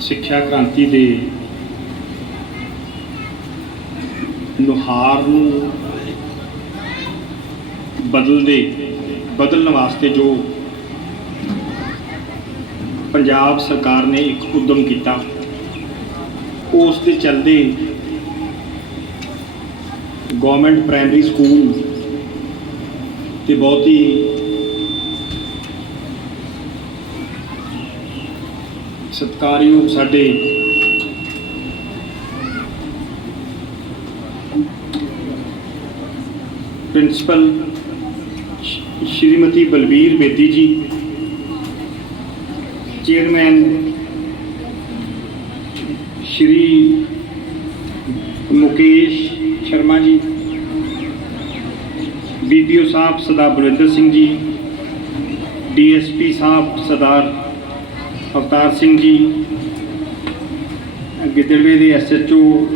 ਸਿੱਖਿਆ ਕ੍ਰਾਂਤੀ ਦੇ ਨੁਹਾਰ ਨੂੰ ਬਦਲਦੇ, ਬਦਲਣ ਵਾਸਤੇ ਜੋ ਪੰਜਾਬ ਸਰਕਾਰ ਨੇ ਇੱਕ ਉਦਮ ਕੀਤਾ, ਉਸ ਦੇ ਚਲਦੇ ਗਵਰਨਮੈਂਟ ਪ੍ਰਾਇਮਰੀ ਸਕੂਲ ਤੇ ਬਹੁਤ ਹੀ ਸਤਿਕਾਰਯੋਗ ਸਾਡੇ ਪ੍ਰਿੰਸੀਪਲ ਸ਼- ਸ਼੍ਰੀਮਤੀ ਬਲਬੀਰ ਬੇਦੀ ਜੀ, ਚੇਅਰਮੈਨ ਸ਼੍ਰੀ ਮੁਕੇਸ਼ ਸ਼ਰਮਾ ਜੀ ਬੀਪੀਓ ਸਾਹਿਬ ਸਰਦਾਰ ਬਲਵਿੰਦਰ ਸਿੰਘ ਜੀ, ਡੀਐਸਪੀ ਸਾਹਿਬ ਸਰਦਾਰ ਅਵਤਾਰ ਸਿੰਘ ਜੀ ਗਿੱਦੜਵੇ ਦੇ ਐਸਐਚਓ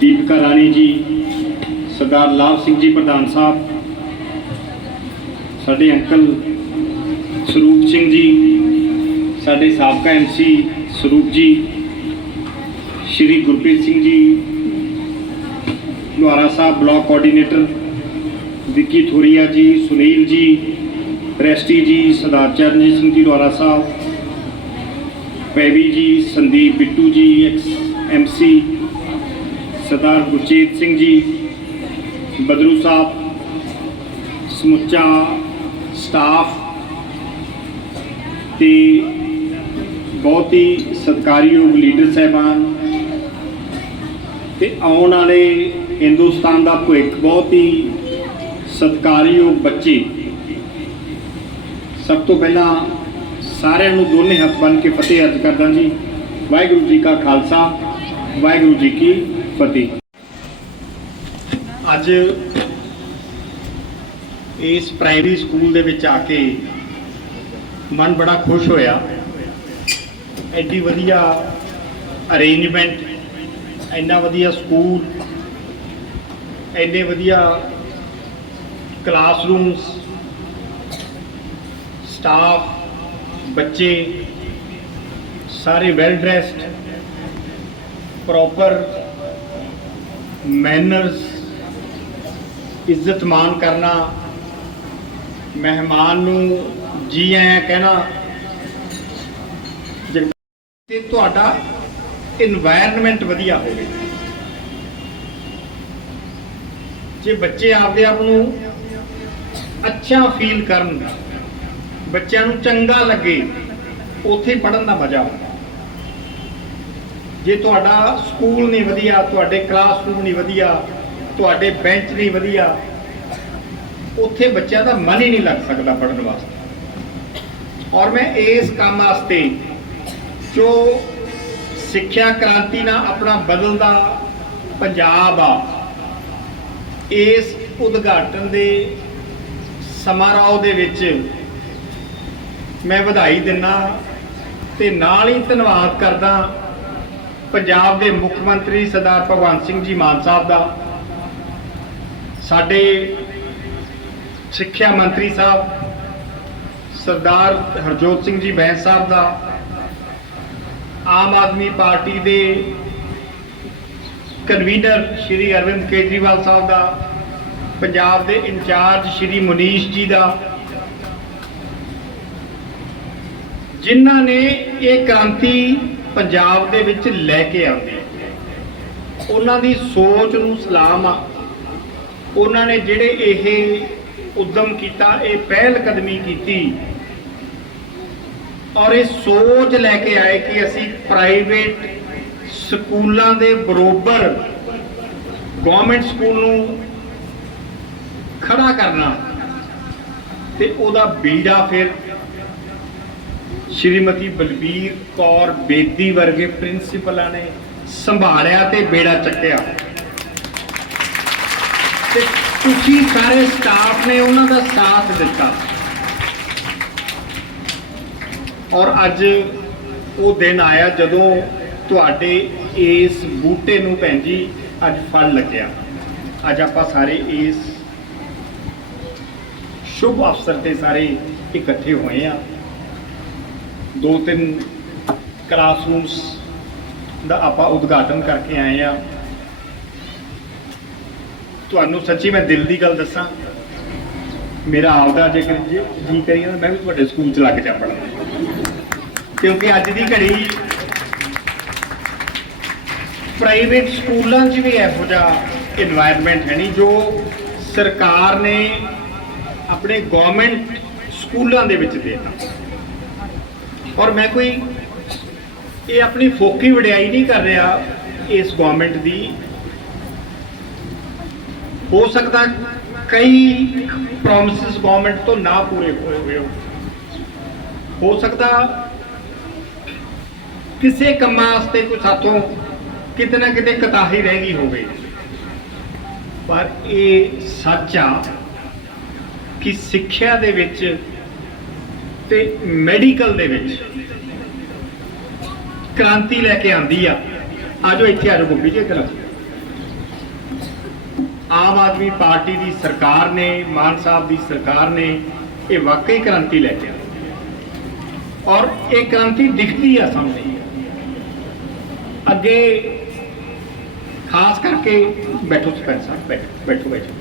ਦੀਪਕਾ ਰਾਣੀ ਜੀ, ਸਰਦਾਰ ਲਾਭ ਸਿੰਘ ਜੀ ਪ੍ਰਧਾਨ ਸਾਹਿਬ, ਸਾਡੇ ਅੰਕਲ ਸਰੂਪ ਸਿੰਘ ਜੀ, ਸਾਡੇ ਸਾਬਕਾ ਐਮਸੀ ਸਰੂਪ ਜੀ, ਸ਼੍ਰੀ ਗੁਰਪ੍ਰੀਤ ਸਿੰਘ ਜੀ ਦੁਆਰਾ ਸਾਹਿਬ ਬਲਾਕ ਕੋਆਰਡੀਨੇਟਰ ਵਿੱਕੀ ਥੋਰੀਆ ਜੀ, ਸੁਨੀਲ ਜੀ ਰੈਸਟੀ ਜੀ, ਸਰਦਾਰ ਚਰਨਜੀਤ ਸਿੰਘ ਜੀ ਦੁਆਰਾ ਸਾਹਿਬ ਪੈਵੀ ਜੀ, ਸੰਦੀਪ ਬਿੱਟੂ ਜੀ ਐਕਸ ਐਮਸੀ ਸਰਦਾਰ ਗੁਰਚੇਤ ਸਿੰਘ ਜੀ, ਬਦਰੂ ਸਾਹਿਬ, ਸਮੁੱਚਾ ਸਟਾਫ ਤੇ ਬਹੁਤ ਹੀ ਸਤਿਕਾਰਯੋਗ ਲੀਡਰ ਸਹਿਬਾਨ ਤੇ ਆਉਣ ਵਾਲੇ ਹਿੰਦੁਸਤਾਨ ਦਾ ਭਵਿੱਖ ਬਹੁਤ ਹੀ ਸਤਿਕਾਰਯੋਗ ਬੱਚੇ। ਸਭ ਤੋਂ ਪਹਿਲਾਂ ਸਾਰਿਆਂ ਨੂੰ ਦੋਨੇ ਹੱਥ ਬੰਨ ਕੇ ਫਤਿਹ ਅਰਜ਼ ਕਰਦਾ ਜੀ। ਵਾਹਿਗੁਰੂ ਜੀ ਕਾ ਖਾਲਸਾ, ਵਾਹਿਗੁਰੂ ਜੀ ਕੀ ਫਤਿਹ। ਅੱਜ ਇਸ ਪ੍ਰਾਇਮਰੀ ਸਕੂਲ ਦੇ ਵਿੱਚ ਆ ਕੇ ਮਨ ਬੜਾ ਖੁਸ਼ ਹੋਇਆ। ਐਡੀ ਵਧੀਆ ਅਰੇਂਜਮੈਂਟ ਇੰਨਾ ਵਧੀਆ ਸਕੂਲ ਐਨੇ ਵਧੀਆ ਕਲਾਸਰੂਮਸ ਸਟਾਫ ਬੱਚੇ ਸਾਰੇ ਵੈਲ ਡਰੈਸਡ ਪ੍ਰੋਪਰ ਮੈਨਰਸ ਇੱਜ਼ਤ ਮਾਨ ਕਰਨਾ, ਮਹਿਮਾਨ ਨੂੰ ਜੀ ਆਇਆਂ ਕਹਿਣਾ ਤੇ ਤੁਹਾਡਾ এনवायरमेंट ਵਧੀਆ ਹੋਵੇ। ਜੇ ਬੱਚੇ ਆਪਦੇ ਆਪ ਨੂੰ ਅੱਛਾ ਫੀਲ ਕਰਨ ਬੱਚਿਆਂ ਨੂੰ ਚੰਗਾ ਲੱਗੇ, ਉੱਥੇ ਪੜਨ ਦਾ ਮਜ਼ਾ ਆਉਂਦਾ। ਜੇ ਤੁਹਾਡਾ ਸਕੂਲ ਨਹੀਂ ਵਧੀਆ, ਤੁਹਾਡੇ ਕਲਾਸਰੂਮ ਨਹੀਂ ਵਧੀਆ, ਤੁਹਾਡੇ ਬੈਂਚ ਨਹੀਂ ਵਧੀਆ, ਉੱਥੇ ਬੱਚਿਆਂ ਦਾ ਮਨ ਹੀ ਨਹੀਂ ਲੱਗ ਸਕਦਾ ਪੜਨ ਵਾਸਤੇ। ਔਰ ਮੈਂ ਇਸ ਕੰਮ ਵਾਸਤੇ ਜੋ ਸਿੱਖਿਆ ਕ੍ਰਾਂਤੀ ਨਾਲ ਆਪਣਾ ਬਦਲਦਾ ਪੰਜਾਬ ਆ, ਇਸ ਉਦਘਾਟਨ ਦੇ ਸਮਾਰੋਹ ਦੇ ਵਿੱਚ ਮੈਂ ਵਧਾਈ ਦਿੰਨਾ ਤੇ ਨਾਲ ਹੀ ਧੰਨਵਾਦ ਕਰਦਾ ਪੰਜਾਬ ਦੇ ਮੁੱਖ ਮੰਤਰੀ ਸਰਦਾਰ ਭਗਵੰਤ ਸਿੰਘ ਜੀ ਮਾਨ ਸਾਹਿਬ ਦਾ, ਸਾਡੇ ਸਿੱਖਿਆ ਮੰਤਰੀ ਸਾਹਿਬ, ਸਰਦਾਰ ਹਰਜੋਤ ਸਿੰਘ ਜੀ ਬੈਂਸ ਸਾਹਿਬ ਦਾ, ਆਮ ਆਦਮੀ ਪਾਰਟੀ ਦੇ ਕਨਵੀਨਰ ਸ਼੍ਰੀ ਅਰਵਿੰਦ ਕੇਜਰੀਵਾਲ ਸਾਹਿਬ ਦਾ, ਪੰਜਾਬ ਦੇ ਇੰਚਾਰਜ ਸ਼੍ਰੀ ਮੁਨੀਸ਼ ਜੀ ਦਾ ਜਿਨ੍ਹਾਂ ਨੇ ਇਹ ਕ੍ਰਾਂਤੀ ਪੰਜਾਬ ਦੇ ਵਿੱਚ ਲੈ ਕੇ ਆਉਂਦੀ ਉਹਨਾਂ ਦੀ ਸੋਚ ਨੂੰ ਸਲਾਮ ਆ ਉਹਨਾਂ ਨੇ ਜਿਹੜੇ ਇਹ ਉਦਮ ਕੀਤਾ, ਇਹ ਪਹਿਲ ਕਦਮੀ ਕੀਤੀ ਔਰ ਇਹ ਸੋਚ ਲੈ ਕੇ ਆਏ ਕਿ ਅਸੀਂ ਪ੍ਰਾਈਵੇਟ ਸਕੂਲਾਂ ਦੇ ਬਰੋਬਰ ਗਵਰਨਮੈਂਟ ਸਕੂਲ ਨੂੰ ਖੜਾ ਕਰਨਾ ਤੇ ਉਹਦਾ ਬੀੜਾ ਫਿਰ ਸ਼੍ਰੀਮਤੀ ਬਲਬੀਰ ਕੌਰ ਬੇਦੀ ਵਰਗੇ ਪ੍ਰਿੰਸੀਪਲਾਂ ਨੇ ਸੰਭਾਲਿਆ ਤੇ ਬੇੜਾ ਚੱਕਿਆ। ਤੇ ਤੁਸੀਂ ਸਾਰੇ ਸਟਾਫ ਨੇ ਉਹਨਾਂ ਦਾ ਸਾਥ ਦਿੱਤਾ। ਔਰ ਅੱਜ ਉਹ ਦਿਨ ਆਇਆ ਜਦੋਂ ਤੁਹਾਡੇ ਇਸ ਬੂਟੇ ਨੂੰ ਭੈਣ ਜੀ ਅੱਜ ਫਲ ਲੱਗਿਆ। ਅੱਜ ਆਪਾਂ ਸਾਰੇ ਇਸ ਸ਼ੁਭ ਅਵਸਰ ਤੇ ਸਾਰੇ ਇਕੱਠੇ ਹੋਏ ਆ ਦੋ ਤਿੰਨ ਕਲਾਸਰੂਮਸ ਦਾ ਆਪਾਂ ਉਦਘਾਟਨ ਕਰਕੇ ਆਏ ਆ ਤੁਹਾਨੂੰ ਸੱਚੀ ਮੈਂ ਦਿਲ ਦੀ ਗੱਲ ਦੱਸਾਂ, ਮੇਰਾ ਆਪਦਾ ਜੇਕਰ ਜੀ ਕਰੀਏ ਤਾਂ ਮੈਂ ਵੀ ਤੁਹਾਡੇ ਸਕੂਲ 'ਚ ਲੱਗ ਜਾ ਪੜਾਂ ਕਿਉਂਕਿ ਅੱਜ ਦੀ ਘੜੀ ਪ੍ਰਾਈਵੇਟ ਸਕੂਲਾਂ 'ਚ ਵੀ ਇਹੋ ਜਿਹਾ এনवायरमेंट ਹੈ ਨਹੀਂ ਜੋ ਸਰਕਾਰ ਨੇ ਆਪਣੇ ਗਵਰਨਮੈਂਟ ਸਕੂਲਾਂ ਦੇ ਵਿੱਚ ਦੇਣਾ ਔਰ ਮੈਂ ਕੋਈ ਇਹ ਆਪਣੀ ਫੋਕੀ ਵਡਿਆਈ ਨਹੀਂ ਕਰ ਰਿਹਾ ਇਸ ਗਵਰਨਮੈਂਟ ਦੀ। ਹੋ ਸਕਦਾ ਕਈ ਪ੍ਰੋਮਿਸਸ ਗਵਰਨਮੈਂਟ ਤੋਂ ਨਾ ਪੂਰੇ ਹੋਏ ਹੋਏ ਹੋ ਸਕਦਾ ਕਿਸੇ ਕੰਮਾਂ ਵਾਸਤੇ ਕੋਈ ਸਾਥੋਂ ਕਿਤੇ ਨਾ ਕਿਤੇ ਕਤਾਹੀ ਰਹਿ ਗਈ ਹੋਵੇ। ਪਰ ਇਹ ਸੱਚ ਆ ਕਿ ਸਿੱਖਿਆ ਦੇ ਵਿੱਚ ਤੇ ਮੈਡੀਕਲ ਦੇ ਵਿੱਚ ਕ੍ਰਾਂਤੀ ਲੈ ਕੇ ਆਂਦੀ ਆ। ਆਜੋ ਇੱਥੇ ਆਜੋ ਗੁੱਬੀ ਜੀ ਕਰਾਂ ਆਮ ਆਦਮੀ ਪਾਰਟੀ ਦੀ ਸਰਕਾਰ ਨੇ, ਮਾਨ ਸਾਹਿਬ ਦੀ ਸਰਕਾਰ ਨੇ ਇਹ ਵਾਕਈ ਕ੍ਰਾਂਤੀ ਲੈ ਕੇ ਆਈ ਔਰ ਇਹ ਕ੍ਰਾਂਤੀ ਦਿਖਦੀ ਆ ਸਾਹਮਣੇ। ਅੱਗੇ ਖਾਸ ਕਰਕੇ ਬੈਠੋ ਸਰਪੰਚ ਬੈਠੋ ਬੈਠੋ ਬੈਠੋ।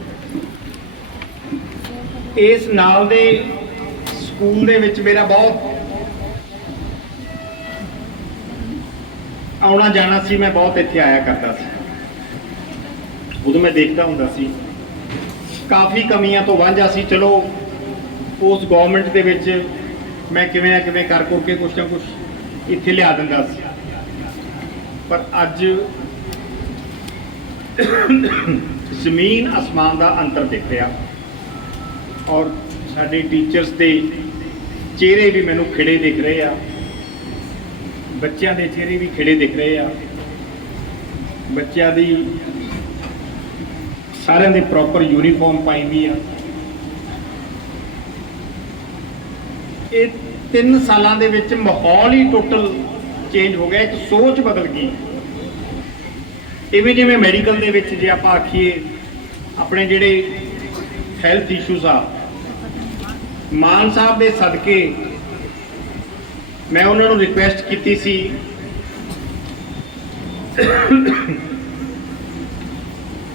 ਇਸ ਨਾਲ ਦੇ ਸਕੂਲ ਦੇ ਵਿੱਚ ਮੇਰਾ ਬਹੁਤ ਆਉਣਾ ਜਾਣਾ ਸੀ, ਮੈਂ ਬਹੁਤ ਇੱਥੇ ਆਇਆ ਕਰਦਾ ਸੀ। ਉਦੋਂ ਮੈਂ ਦੇਖਦਾ ਹੁੰਦਾ ਸੀ, ਕਾਫੀ ਕਮੀਆਂ ਤੋਂ ਵਾਂਝਾ ਸੀ, ਚਲੋ ਉਸ ਗਵਰਨਮੈਂਟ ਦੇ ਵਿੱਚ ਮੈਂ ਕਿਵੇਂ ਨਾ ਕਿਵੇਂ ਕਰ ਕਰਕੇ ਕੁਛ ਨਾ ਕੁਛ ਇੱਥੇ ਲਿਆ ਦਿੰਦਾ ਸੀ। ਪਰ ਅੱਜ ਜ਼ਮੀਨ ਅਸਮਾਨ ਦਾ ਅੰਤਰ ਦਿਖ ਰਿਹਾ ਔਰ ਸਾਡੇ ਟੀਚਰਸ ਦੇ ਚਿਹਰੇ ਵੀ ਮੈਨੂੰ ਖਿੜੇ ਦਿਖ ਰਹੇ ਆ। ਬੱਚਿਆਂ ਦੇ ਚਿਹਰੇ ਵੀ ਖਿੜੇ ਦਿਖ ਰਹੇ ਆ। ਬੱਚਿਆਂ ਦੀ ਸਾਰਿਆਂ ਦੇ ਪ੍ਰੋਪਰ ਯੂਨੀਫਾਰਮ ਪਾਈ ਵੀ ਆ। ਇਹ 3 ਸਾਲਾਂ ਦੇ ਵਿੱਚ ਮਾਹੌਲ ਹੀ ਟੋਟਲ ਚੇਂਜ ਹੋ ਗਿਆ, ਇੱਕ ਸੋਚ ਬਦਲ ਗਈ। ਇਵੇਂ ਜਿਵੇਂ ਮੈਡੀਕਲ ਦੇ ਵਿੱਚ ਜੇ ਆਪਾਂ ਆਖੀਏ, ਆਪਣੇ ਜਿਹੜੇ ਹੈਲਥ ਇਸ਼ੂਜ਼ ਆ ਮਾਨ ਸਾਹਿਬ ਦੇ ਸਦਕੇ ਮੈਂ ਉਹਨਾਂ ਨੂੰ ਰਿਕੁਐਸਟ ਕੀਤੀ ਸੀ।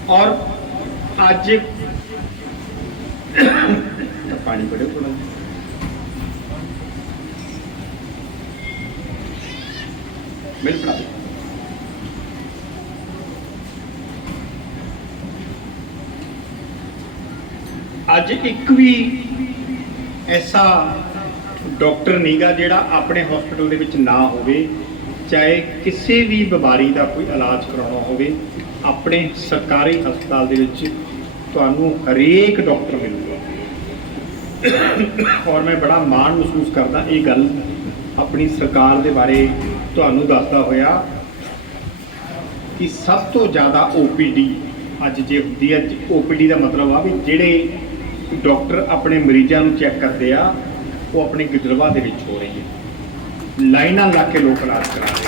ਔਰ ਅੱਜ ਪਾਣੀ ਪੜਿਓ ਥੋੜਾ ਮੇਰੇ ਪੜਾ ਅੱਜ ਇੱਕ ਵੀ ਐਸਾ ਡਾਕਟਰ ਨਹੀਂਗਾ ਜਿਹੜਾ ਆਪਣੇ ਹਸਪੀਟਲ ਦੇ ਵਿੱਚ ਨਾ ਹੋਵੇ, ਚਾਹੇ ਕਿਸੇ ਵੀ ਬਿਮਾਰੀ ਦਾ ਕੋਈ ਇਲਾਜ ਕਰਾਉਣਾ ਹੋਵੇ, ਆਪਣੇ ਸਰਕਾਰੀ ਹਸਪਤਾਲ ਦੇ ਵਿੱਚ ਤੁਹਾਨੂੰ ਹਰੇਕ ਡਾਕਟਰ ਮਿਲੂਗਾ। ਔਰ ਮੈਂ ਬੜਾ ਮਾਣ ਮਹਿਸੂਸ ਕਰਦਾ ਇਹ ਗੱਲ ਆਪਣੀ ਸਰਕਾਰ ਦੇ ਬਾਰੇ ਤੁਹਾਨੂੰ ਦੱਸਦਾ ਹੋਇਆ ਕਿ ਸਭ ਤੋਂ ਜ਼ਿਆਦਾ OPD ਅੱਜ ਜੇ ਹੁੰਦੀ ਹੈ OPD ਦਾ ਮਤਲਬ ਆ ਵੀ ਜਿਹੜੇ ਡਾਕਟਰ ਆਪਣੇ ਮਰੀਜ਼ਾਂ ਨੂੰ ਚੈੱਕ ਕਰਦੇ ਆ, ਉਹ ਆਪਣੀ ਗਿੱਦੜਵਾ ਦੇ ਵਿੱਚ ਹੋ ਰਹੀ ਹੈ। ਲਾਈਨਾਂ ਲਾ ਕੇ ਲੋਕ ਇਲਾਜ ਕਰਾ ਰਹੇ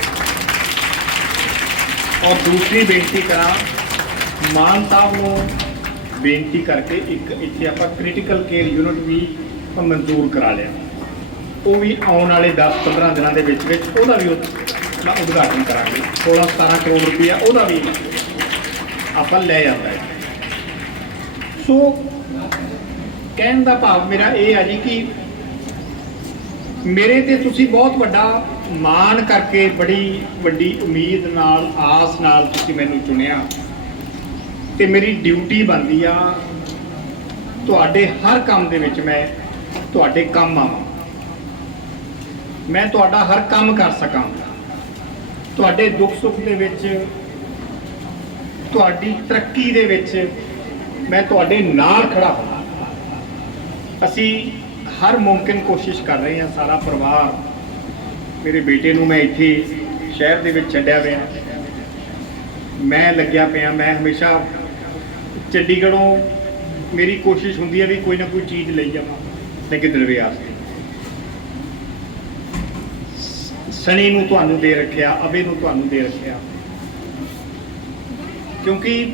ਔਰ ਦੂਸਰੀ ਬੇਨਤੀ ਕਰਾਂ, ਮਾਨ ਸਾਹਿਬ ਨੂੰ ਬੇਨਤੀ ਕਰਕੇ ਇੱਕ ਇੱਥੇ ਆਪਾਂ ਕ੍ਰਿਟੀਕਲ ਕੇਅਰ ਯੂਨਿਟ ਵੀ ਮਨਜ਼ੂਰ ਕਰਾ ਲਿਆ। ਉਹ ਵੀ ਆਉਣ ਵਾਲੇ 10-15 ਦਿਨਾਂ ਦੇ ਵਿੱਚ ਵਿੱਚ ਉਹਦਾ ਵੀ ਉਦ- ਉਦਘਾਟਨ ਕਰਾਂਗੇ। 16-17 ਕਰੋੜ ਰੁਪਇਆ ਉਹਦਾ ਵੀ ਆਪਾਂ ਲੈ ਜਾਂਦਾ ਹੈ। ਸੋ ਕਹਿਣ ਦਾ ਭਾਵ ਮੇਰਾ ਇਹ ਆ ਜੀ ਕਿ ਮੇਰੇ ਤੇ ਤੁਸੀਂ ਬਹੁਤ ਵੱਡਾ ਮਾਣ ਕਰਕੇ ਬੜੀ ਵੱਡੀ ਉਮੀਦ ਨਾਲ, ਆਸ ਨਾਲ ਤੁਸੀਂ ਮੈਨੂੰ ਚੁਣਿਆ। ਤੇ ਮੇਰੀ ਡਿਊਟੀ ਬਣਦੀ ਆ। ਤੁਹਾਡੇ ਹਰ ਕੰਮ ਦੇ ਵਿੱਚ ਮੈਂ ਤੁਹਾਡੇ ਕੰਮ ਆਵਾਂ। ਮੈਂ ਤੁਹਾਡਾ ਹਰ ਕੰਮ ਕਰ ਸਕਾਂ ਤੁਹਾਡੇ ਦੁੱਖ ਸੁੱਖ ਦੇ ਵਿੱਚ, ਤੁਹਾਡੀ ਤਰੱਕੀ ਦੇ ਵਿੱਚ ਮੈਂ ਤੁਹਾਡੇ ਨਾਲ ਖੜਾ ਹਾਂ ਅਸੀਂ ਹਰ ਮੁਮਕਿਨ ਕੋਸ਼ਿਸ਼ ਕਰ ਰਹੇ ਹਾਂ ਸਾਰਾ ਪਰਿਵਾਰ, ਮੇਰੇ ਬੇਟੇ ਨੂੰ ਮੈਂ ਇੱਥੇ ਸ਼ਹਿਰ ਦੇ ਵਿੱਚ ਛੱਡਿਆ ਪਿਆ। ਮੈਂ ਲੱਗਿਆ ਪਿਆ, ਮੈਂ ਹਮੇਸ਼ਾ ਚੰਡੀਗੜ੍ਹੋਂ ਮੇਰੀ ਕੋਸ਼ਿਸ਼ ਹੁੰਦੀ ਹੈ ਵੀ ਕੋਈ ਨਾ ਕੋਈ ਚੀਜ਼ ਲਈ ਜਾਵਾਂ ਤੇ ਦਰਵੇ ਵਾਸਤੇ ਸਣੀ ਨੂੰ ਤੁਹਾਨੂੰ ਦੇ ਰੱਖਿਆ, ਅਬੇ ਨੂੰ ਤੁਹਾਨੂੰ ਦੇ ਰੱਖਿਆ। ਕਿਉਂਕਿ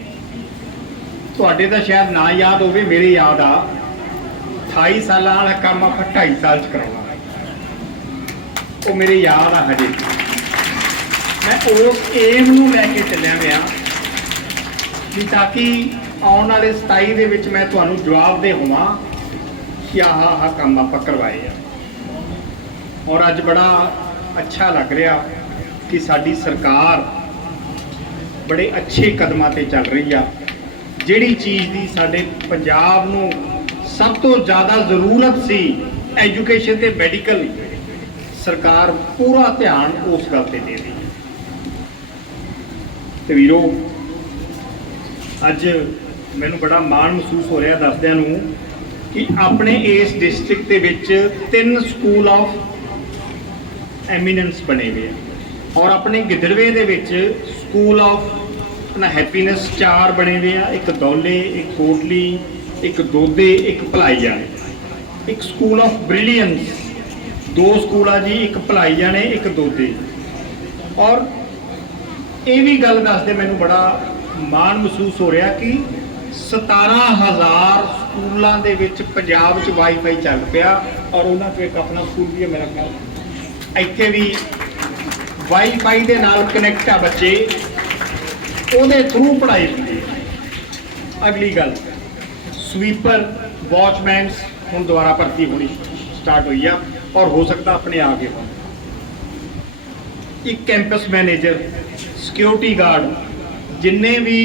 ਤੁਹਾਡੇ ਤਾਂ ਸ਼ਾਇਦ ਨਾ ਯਾਦ ਹੋਵੇ, ਮੇਰੇ ਯਾਦ ਆ। 28 ਸਾਲਾਂ ਵਾਲਾ ਕੰਮ ਆਪਾਂ 2.5 ਸਾਲ ਚ ਕਰਾਉਣਾ। ਉਹ ਮੇਰੇ ਯਾਦ ਆ ਹਜੇ। ਮੈਂ ਉਸ ਏਮ ਨੂੰ ਲੈ ਕੇ ਚੱਲਿਆ ਪਿਆ ਕਿ ਤਾਂ ਕਿ ਆਉਣ ਵਾਲੇ 27 ਦੇ ਵਿੱਚ ਮੈਂ ਤੁਹਾਨੂੰ ਜਵਾਬ ਦੇ ਹੋਵਾਂ ਕਿ ਆਹ ਆਹ ਕੰਮ ਆਪਾਂ ਕਰਵਾਏ ਆ। ਔਰ ਅੱਜ ਬੜਾ ਅੱਛਾ ਲੱਗ ਰਿਹਾ ਕਿ ਸਾਡੀ ਸਰਕਾਰ ਬੜੇ ਅੱਛੇ ਕਦਮਾਂ ਤੇ ਚੱਲ ਰਹੀ ਆ। ਜਿਹੜੀ ਚੀਜ਼ ਦੀ ਸਾਡੇ ਪੰਜਾਬ ਨੂੰ ਸਭ ਤੋਂ ਜ਼ਿਆਦਾ ਜ਼ਰੂਰਤ ਸੀ ਐਜੂਕੇਸ਼ਨ ਤੇ ਮੈਡੀਕਲ ਸਰਕਾਰ ਪੂਰਾ ਧਿਆਨ ਉਸ ਗੱਲ ਤੇ ਦੇ ਰਹੀ ਹੈ। ਤੇ ਵੀਰੋ, ਅੱਜ ਮੈਨੂੰ ਬੜਾ ਮਾਣ ਮਹਿਸੂਸ ਹੋ ਰਿਹਾ ਦੱਸਦਿਆਂ ਨੂੰ ਕਿ ਆਪਣੇ ਇਸ ਡਿਸਟ੍ਰਿਕਟ ਦੇ ਵਿੱਚ ਤਿੰਨ ਸਕੂਲ ਆਫ ਐਮੀਨੈਂਸ ਬਣੇ ਹੋਏ ਆ। ਔਰ ਆਪਣੇ ਗਿੱਦੜਵੇ ਦੇ ਵਿੱਚ ਸਕੂਲ ਆਫ ਆਪਣਾ ਹੈਪੀਨੈਸ ਚਾਰ ਬਣੇ ਹੋਏ ਆ। ਇੱਕ ਦੌਲੇ, ਇੱਕ ਕੋਟਲੀ ਇੱਕ ਦੋਦੇ ਇੱਕ ਭਲਾਈਆ। ਇੱਕ ਸਕੂਲ ਆਫ ਬ੍ਰਿਲੀਅੰਸ ਦੋ ਸਕੂਲ ਆ ਜੀ, ਇੱਕ ਭਲਾਈਆ ਨੇ, ਇੱਕ ਦੋਦੇ ਔਰ ਇਹ ਵੀ ਗੱਲ ਦੱਸਦੇ ਮੈਨੂੰ ਬੜਾ ਮਾਣ ਮਹਿਸੂਸ ਹੋ ਰਿਹਾ ਕਿ 17000 ਸਕੂਲਾਂ ਦੇ ਵਿੱਚ ਪੰਜਾਬ 'ਚ ਵਾਈਫਾਈ ਚੱਲ ਪਿਆ ਔਰ ਉਹਨਾਂ 'ਚੋਂ ਇੱਕ ਆਪਣਾ ਸਕੂਲ ਵੀ ਹੈ ਮੇਰਾ ਖਿਆਲ। ਇੱਥੇ ਵੀ ਵਾਈਫਾਈ ਦੇ ਨਾਲ ਕਨੈਕਟ ਆ ਬੱਚੇ। ਉਹਦੇ ਥਰੂ ਪੜ੍ਹਾਈ ਹੁੰਦੀ ਹੈ। ਅਗਲੀ ਗੱਲ। ਸਵੀਪਰ ਵਾਚਮੈਨਸ ਹੁਣ ਦੁਬਾਰਾ ਭਰਤੀ ਹੋਣੀ ਸਟਾਰਟ ਹੋਈ ਆ ਔਰ ਹੋ ਸਕਦਾ ਆਪਣੇ ਆ ਕੇ ਹੋਣ। ਇੱਕ ਕੈਂਪਸ ਮੈਨੇਜਰ ਸਿਕਿਉਰਿਟੀ ਗਾਰਡ ਜਿੰਨੇ ਵੀ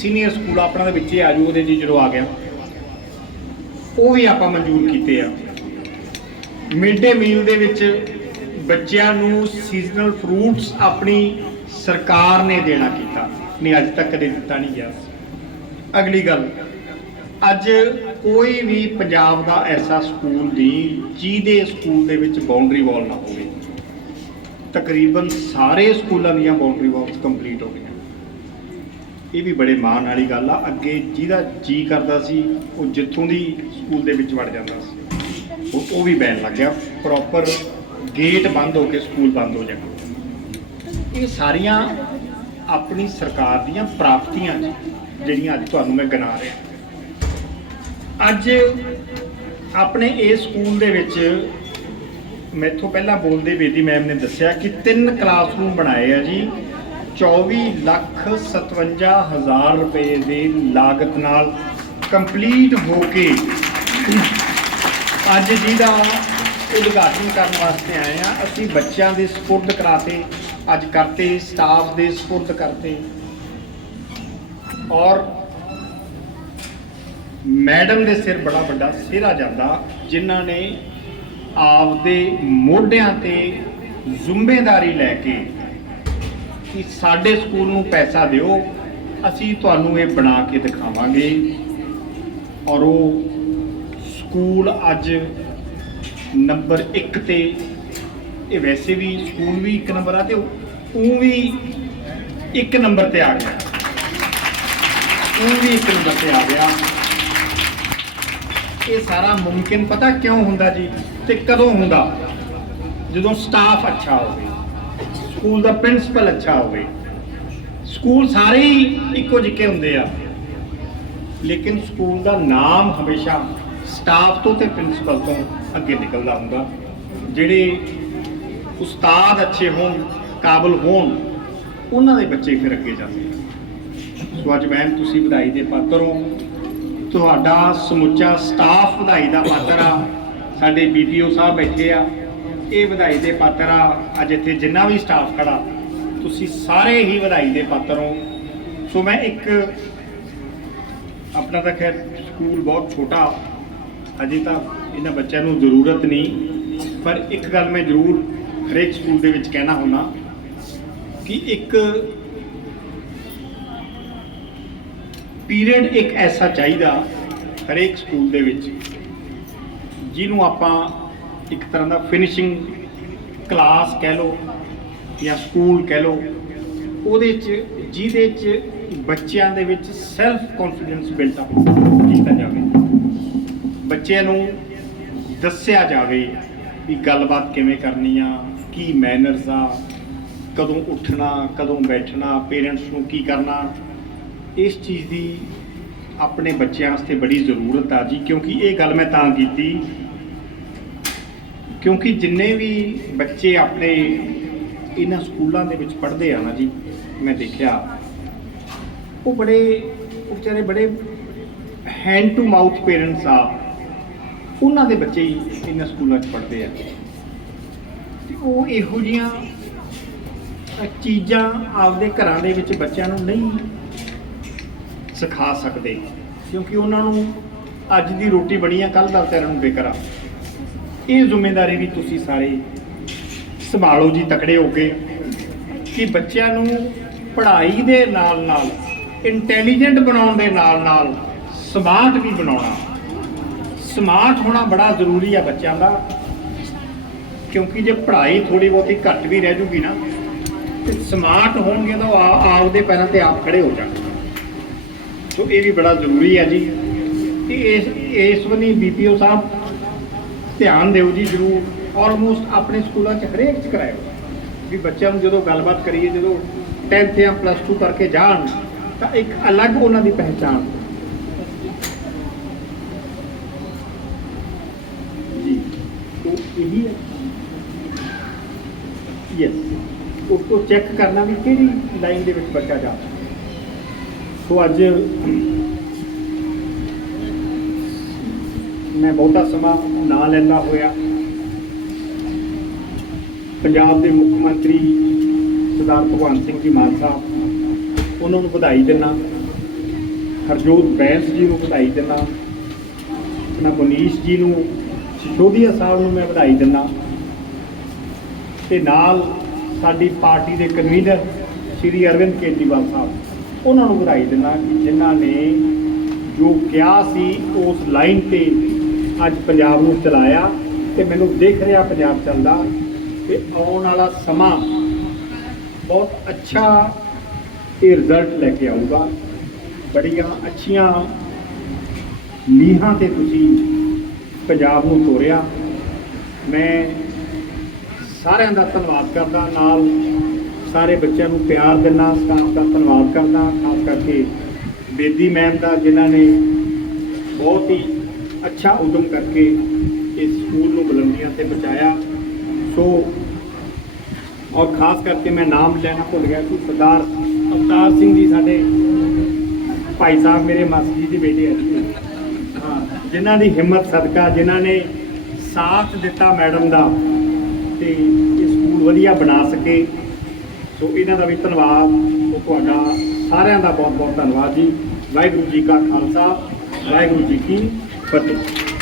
ਸੀਨੀਅਰ ਸਕੂਲ ਆਪਣਾ ਦੇ ਵਿੱਚ ਹੀ ਆ ਜੂ, ਉਹਦੇ ਜੀ ਜਦੋਂ ਆ ਗਿਆ। ਉਹ ਵੀ ਆਪਾਂ ਮਨਜ਼ੂਰ ਕੀਤੇ ਆ। ਮਿਡ ਡੇ ਮੀਲ ਦੇ ਵਿੱਚ ਬੱਚਿਆਂ ਨੂੰ ਸੀਜ਼ਨਲ ਫਰੂਟਸ ਆਪਣੀ ਸਰਕਾਰ ਨੇ ਦੇਣਾ ਕੀਤਾ। ਨਹੀਂ, ਅੱਜ ਤੱਕ ਕਦੇ ਦਿੱਤਾ ਨਹੀਂ ਗਿਆ। ਅਗਲੀ ਗੱਲ ਅੱਜ ਕੋਈ ਵੀ ਪੰਜਾਬ ਦਾ ਐਸਾ ਸਕੂਲ ਨਹੀਂ ਜਿਹਦੇ ਸਕੂਲ ਦੇ ਵਿੱਚ ਬਾਉਂਡਰੀ ਵਾਲ ਨਾ ਹੋਵੇ। ਤਕਰੀਬਨ ਸਾਰੇ ਸਕੂਲਾਂ ਦੀਆਂ ਬਾਉਂਡਰੀ ਵਾਲਸ ਕੰਪਲੀਟ ਹੋ ਗਈਆਂ। ਇਹ ਵੀ ਬੜੇ ਮਾਣ ਵਾਲੀ ਗੱਲ ਆ। ਅੱਗੇ ਜਿਹਦਾ ਜੀ ਕਰਦਾ ਸੀ, ਉਹ ਜਿੱਥੋਂ ਦੀ ਸਕੂਲ ਦੇ ਵਿੱਚ ਵੜ ਜਾਂਦਾ ਸੀ। ਉਹ ਉਹ ਵੀ ਬੈਨ ਲੱਗ ਗਿਆ। ਪ੍ਰੋਪਰ ਗੇਟ ਬੰਦ ਹੋ ਕੇ ਸਕੂਲ ਬੰਦ ਹੋ ਜਾਣਾ। ਇਹ ਸਾਰੀਆਂ ਆਪਣੀ ਸਰਕਾਰ ਦੀਆਂ ਪ੍ਰਾਪਤੀਆਂ ਨੇ, ਜਿਹੜੀਆਂ ਅੱਜ ਤੁਹਾਨੂੰ ਮੈਂ ਗਿਣਾ ਰਿਹਾ। ਅੱਜ ਆਪਣੇ ਇਸ ਸਕੂਲ ਦੇ ਵਿੱਚ ਮੈਥੋਂ ਪਹਿਲਾਂ ਬੋਲਦੇ ਬੇਦੀ ਮੈਮ ਨੇ ਦੱਸਿਆ ਕਿ ਤਿੰਨ ਕਲਾਸਰੂਮ ਬਣਾਏ ਆ ਜੀ। 24 ਲੱਖ 57 ਹਜ਼ਾਰ ਰੁਪਏ ਦੇ ਲਾਗਤ ਨਾਲ ਕੰਪਲੀਟ ਹੋ ਕੇ ਅੱਜ ਜਿਹਦਾ ਉਦਘਾਟਨ ਕਰਨ ਵਾਸਤੇ ਆਏ ਆ। ਅਸੀਂ ਬੱਚਿਆਂ ਦੇ ਸਪੁਰਦ ਕਰਾਤੇ, ਅੱਜ ਕਰਤੇ ਸਟਾਫ ਦੇ ਸਪੁਰਦ ਕਰਤੇ। ਔਰ ਮੈਡਮ ਦੇ ਸਿਰ ਬੜਾ ਵੱਡਾ ਸਿਹਰਾ ਜਾਂਦਾ, ਜਿਨ੍ਹਾਂ ਨੇ ਆਪਦੇ ਮੋਢਿਆਂ ਤੇ ਜ਼ਿੰਮੇਵਾਰੀ ਲੈ ਕੇ ਕਿ ਸਾਡੇ ਸਕੂਲ ਨੂੰ ਪੈਸਾ ਦਿਓ, ਅਸੀਂ ਤੁਹਾਨੂੰ ਇਹ ਬਣਾ ਕੇ ਦਿਖਾਵਾਂਗੇ। ਔਰ ਉਹ ਸਕੂਲ ਅੱਜ ਨੰਬਰ 1 ਤੇ, ਇਹ ਵੈਸੇ ਵੀ ਸਕੂਲ ਵੀ ਇੱਕ ਨੰਬਰ ਆ ਤੇ ਉਹ ਵੀ ਇੱਕ ਨੰਬਰ ਤੇ ਆ ਗਿਆ। ਉਹ ਵੀ ਇੱਕ ਨੰਬਰ ਤੇ ਆ ਗਿਆ। ਇਹ ਸਾਰਾ ਮੁਮਕਿਨ ਪਤਾ ਕਿਉਂ ਹੁੰਦਾ ਜੀ ਤੇ ਕਦੋਂ ਹੁੰਦਾ? ਜਦੋਂ ਸਟਾਫ ਅੱਛਾ ਹੋਵੇ ਸਕੂਲ ਦਾ ਪ੍ਰਿੰਸੀਪਲ ਅੱਛਾ ਹੋਵੇ। ਸਕੂਲ ਸਾਰੇ ਹੀ ਇੱਕੋ ਜਿਹੇ ਹੁੰਦੇ ਆ। ਲੇਕਿਨ ਸਕੂਲ ਦਾ ਨਾਮ ਹਮੇਸ਼ਾ ਸਟਾਫ ਤੋਂ ਤੇ ਪ੍ਰਿੰਸੀਪਲ ਤੋਂ ਅੱਗੇ ਨਿਕਲਦਾ ਹੁੰਦਾ। ਜਿਹੜੇ ਉਸਤਾਦ ਅੱਛੇ ਹੋਣ, ਕਾਬਲ ਹੋਣ, ਉਹਨਾਂ ਦੇ ਬੱਚੇ ਫਿਰ ਅੱਗੇ ਜਾਂਦੇ ਸੋ ਅੱਜ ਮੈਮ, ਤੁਸੀਂ ਵਧਾਈ ਦੇ ਪਾਤਰ ਹੋ। ਤੁਹਾਡਾ ਸਮੁੱਚਾ ਸਟਾਫ ਵਧਾਈ ਦਾ ਪਾਤਰ ਆ। ਸਾਡੇ ਬੀਪੀਓ ਸਾਹਿਬ ਬੈਠੇ ਆ। ਇਹ ਵਧਾਈ ਦੇ ਪਾਤਰ ਆ। ਅੱਜ ਇੱਥੇ ਜਿੰਨਾ ਵੀ ਸਟਾਫ ਖੜਾ, ਤੁਸੀਂ ਸਾਰੇ ਹੀ ਵਧਾਈ ਦੇ ਪਾਤਰ ਹੋ। ਸੋ ਮੈਂ ਇੱਕ, ਆਪਣਾ ਤਾਂ ਖੈਰ ਸਕੂਲ ਬਹੁਤ ਛੋਟਾ, ਅਜੇ ਤਾਂ ਇਹਨਾਂ ਬੱਚਿਆਂ ਨੂੰ ਜ਼ਰੂਰਤ ਨਹੀਂ। ਪਰ ਇੱਕ ਗੱਲ ਮੈਂ ਜ਼ਰੂਰ ਹਰੇਕ ਸਕੂਲ ਦੇ ਵਿੱਚ ਕਹਿਣਾ ਹੁੰਦਾ ਕਿ ਇੱਕ ਪੀਰੀਅਡ ਇੱਕ ਐਸਾ ਚਾਹੀਦਾ ਹਰੇਕ ਸਕੂਲ ਦੇ ਵਿੱਚ, ਜਿਹਨੂੰ ਆਪਾਂ ਇੱਕ ਤਰ੍ਹਾਂ ਦਾ ਫਿਨਿਸ਼ਿੰਗ ਕਲਾਸ ਕਹਿ ਲਓ ਜਾਂ ਸਕੂਲ ਕਹਿ ਲਓ, ਉਹਦੇ 'ਚ, ਜਿਹਦੇ 'ਚ ਬੱਚਿਆਂ ਦੇ ਵਿੱਚ ਸੈਲਫ ਕੌਨਫੀਡੈਂਸ ਬਿਲਟ ਅਪ ਕੀਤਾ ਜਾਵੇ। ਬੱਚਿਆਂ ਨੂੰ ਦੱਸਿਆ ਜਾਵੇ ਵੀ ਗੱਲਬਾਤ ਕਿਵੇਂ ਕਰਨੀ ਆ, ਕੀ ਮੈਨਰਸ ਆ, ਕਦੋਂ ਉੱਠਣਾ, ਕਦੋਂ ਬੈਠਣਾ ਪੇਰੈਂਟਸ ਨੂੰ ਕੀ ਕਰਨਾ ਇਸ ਚੀਜ਼ ਦੀ ਆਪਣੇ ਬੱਚਿਆਂ ਵਾਸਤੇ ਬੜੀ ਜ਼ਰੂਰਤ ਆ ਜੀ, ਕਿਉਂਕਿ ਇਹ ਗੱਲ ਮੈਂ ਤਾਂ ਕੀਤੀ, ਕਿਉਂਕਿ ਜਿੰਨੇ ਵੀ ਬੱਚੇ ਆਪਣੇ ਇਹਨਾਂ ਸਕੂਲਾਂ ਦੇ ਵਿੱਚ ਪੜ੍ਹਦੇ ਆ ਨਾ ਜੀ, ਮੈਂ ਦੇਖਿਆ, ਉਹ ਬੜੇ, ਉਹ ਵਿਚਾਰੇ ਬੜੇ ਹੈਂਡ ਟੂ ਮਾਊਥ ਪੇਰੈਂਟਸ ਆ, ਉਹਨਾਂ ਦੇ ਬੱਚੇ ਹੀ ਇਹਨਾਂ ਸਕੂਲਾਂ 'ਚ ਪੜ੍ਹਦੇ ਆ। ਤੇ ਉਹ ਇਹੋ ਜੀਆਂ ਚੀਜ਼ਾਂ ਆਪਦੇ ਘਰਾਂ ਦੇ ਵਿੱਚ ਬੱਚਿਆਂ ਨੂੰ ਨਹੀਂ ਸਿਖਾ ਸਕਦੇ। ਕਿਉਂਕਿ ਉਹਨਾਂ ਨੂੰ ਅੱਜ ਦੀ ਰੋਟੀ ਬਣੀ ਆ ਕੱਲ ਦਾ ਵਿਚਾਰਿਆਂ ਨੂੰ ਬੇਕਰ ਆ। ਇਹ ਜ਼ਿੰਮੇਵਾਰੀ ਵੀ ਤੁਸੀਂ ਸਾਰੇ ਸੰਭਾਲੋ ਜੀ, ਤਕੜੇ ਹੋ ਕੇ। ਕਿ ਬੱਚਿਆਂ ਨੂੰ ਪੜ੍ਹਾਈ ਦੇ ਨਾਲ ਨਾਲ, ਇੰਟੈਲੀਜੈਂਟ ਬਣਾਉਣ ਦੇ ਨਾਲ ਨਾਲ ਸਮਾਰਟ ਵੀ ਬਣਾਉਣਾ। ਸਮਾਰਟ ਹੋਣਾ ਬੜਾ ਜ਼ਰੂਰੀ ਆ ਬੱਚਿਆਂ ਦਾ। ਕਿਉਂਕਿ ਜੇ ਪੜ੍ਹਾਈ ਥੋੜੀ ਬਹੁਤੀ ਘੱਟ ਵੀ ਰਹਿ ਜੂਗੀ ਨਾ, ਤੇ ਸਮਾਰਟ ਹੋਣਗੇ ਤਾਂ ਉਹ ਆਪਦੇ ਪੈਰਾਂ ਤੇ ਆਪ ਖੜੇ ਹੋ ਜਾਣਗੇ। ਸੋ ਇਹ ਵੀ ਬੜਾ ਜ਼ਰੂਰੀ ਹੈ ਜੀ ਕਿ ਇਸ ਇਸ ਵਨੀ ਬੀਪੀਓ ਸਾਹਿਬ ਧਿਆਨ ਦਿਓ ਜੀ ਜ਼ਰੂਰ ਆਲਮੋਸਟ ਆਪਣੇ ਸਕੂਲਾਂ 'ਚ ਹਰੇਕ 'ਚ ਕਰਾਇਓ। ਵੀ ਬੱਚਿਆਂ ਨੂੰ ਜਦੋਂ ਗੱਲਬਾਤ ਕਰੀਏ, ਜਦੋਂ 10th ਜਾਂ ਪਲੱਸ 2 ਕਰਕੇ ਜਾਣ, ਤਾਂ ਇੱਕ ਅਲੱਗ ਉਹਨਾਂ ਦੀ ਪਹਿਚਾਣ। ਜੀ ਇਹੀ ਹੈ। ਯੈਸ ਉਸ ਨੂੰ ਚੈੱਕ ਕਰਨਾ ਵੀ ਕਿਹੜੀ ਲਾਈਨ ਦੇ ਵਿੱਚ ਬੱਚਾ ਜਾ ਸੋ ਅੱਜ ਮੈਂ ਬਹੁਤਾ ਸਮਾਂ ਨਾ ਲੈਂਦਾ ਹੋਇਆ। ਪੰਜਾਬ ਦੇ ਮੁੱਖ ਮੰਤਰੀ ਸਰਦਾਰ ਭਗਵੰਤ ਸਿੰਘ ਜੀ ਮਾਨ ਸਾਹਿਬ, ਉਹਨਾਂ ਨੂੰ ਵਧਾਈ ਦਿੰਦਾ। ਹਰਜੋਤ ਬੈਂਸ ਜੀ ਨੂੰ ਵਧਾਈ ਦਿੰਦਾ। ਮੈਂ ਮਨੀਸ਼ ਜੀ ਨੂੰ, ਸਿਸੋਦੀਆ ਸਾਹਿਬ ਨੂੰ ਮੈਂ ਵਧਾਈ ਦਿੰਦਾ। ਤੇ ਨਾਲ ਸਾਡੀ ਪਾਰਟੀ ਦੇ ਕਨਵੀਨਰ ਸ਼੍ਰੀ ਅਰਵਿੰਦ ਕੇਜਰੀਵਾਲ ਸਾਹਿਬ। ਉਹਨਾਂ ਨੂੰ ਵਧਾਈ ਦਿੰਦਾ ਕਿ ਜਿਨ੍ਹਾਂ ਨੇ ਜੋ ਕਿਹਾ ਸੀ ਉਸ ਲਾਈਨ ਤੇ ਅੱਜ ਪੰਜਾਬ ਨੂੰ ਚਲਾਇਆ ਤੇ ਮੈਨੂੰ ਦੇਖ ਰਿਹਾ ਪੰਜਾਬ ਚੱਲਦਾ ਤੇ ਆਉਣ ਵਾਲਾ ਸਮਾਂ ਬਹੁਤ ਅੱਛਾ ਇਹ ਰਿਜ਼ਲਟ ਲੈ ਕੇ ਆਊਗਾ। ਬੜੀਆਂ ਅੱਛੀਆਂ ਲੀਹਾਂ ਤੇ ਤੁਸੀਂ ਪੰਜਾਬ ਨੂੰ ਤੋਰਿਆ। ਮੈਂ ਸਾਰਿਆਂ ਦਾ ਧੰਨਵਾਦ ਕਰਦਾ। ਨਾਲ ਸਾਰੇ ਬੱਚਿਆਂ ਨੂੰ ਪਿਆਰ ਦਿੰਦਾ ਸਟਾਫ ਦਾ ਧੰਨਵਾਦ ਕਰਦਾ, ਖਾਸ ਕਰਕੇ ਬੇਦੀ ਮੈਮ ਦਾ, ਜਿਨ੍ਹਾਂ ਨੇ ਬਹੁਤ ਹੀ ਅੱਛਾ ਉਦਮ ਕਰਕੇ ਇਸ ਸਕੂਲ ਨੂੰ ਬੁਲੰਦੀਆਂ ਤੇ ਪਹੁੰਚਾਇਆ। ਸੋ, ਔਰ ਖਾਸ ਕਰਕੇ ਮੈਂ ਨਾਮ ਲੈਣਾ ਭੁੱਲ ਗਿਆ ਕਿ ਸਰਦਾਰ ਅਵਤਾਰ ਸਿੰਘ ਜੀ ਸਾਡੇ ਭਾਈ ਸਾਹਿਬ, ਮੇਰੇ ਮਾਸੀ ਜੀ ਦੇ ਬੇਟੇ ਹੈ ਹਾਂ, ਜਿਨ੍ਹਾਂ ਦੀ ਹਿੰਮਤ, ਸਦਕਾ, ਜਿਨ੍ਹਾਂ ਨੇ ਸਾਥ ਦਿੱਤਾ ਮੈਡਮ ਦਾ ਤੇ ਇਹ ਸਕੂਲ ਵਧੀਆ ਬਣਾ ਸਕੇ। ਸੋ ਇਹਨਾਂ ਦਾ ਵੀ ਧੰਨਵਾਦ। ਉਹ ਤੁਹਾਡਾ ਸਾਰਿਆਂ ਦਾ ਬਹੁਤ ਬਹੁਤ ਧੰਨਵਾਦ ਜੀ। ਵਾਹਿਗੁਰੂ ਜੀ ਕਾ ਖਾਲਸਾ, ਵਾਹਿਗੁਰੂ ਜੀ ਕੀ ਫਤਿਹ।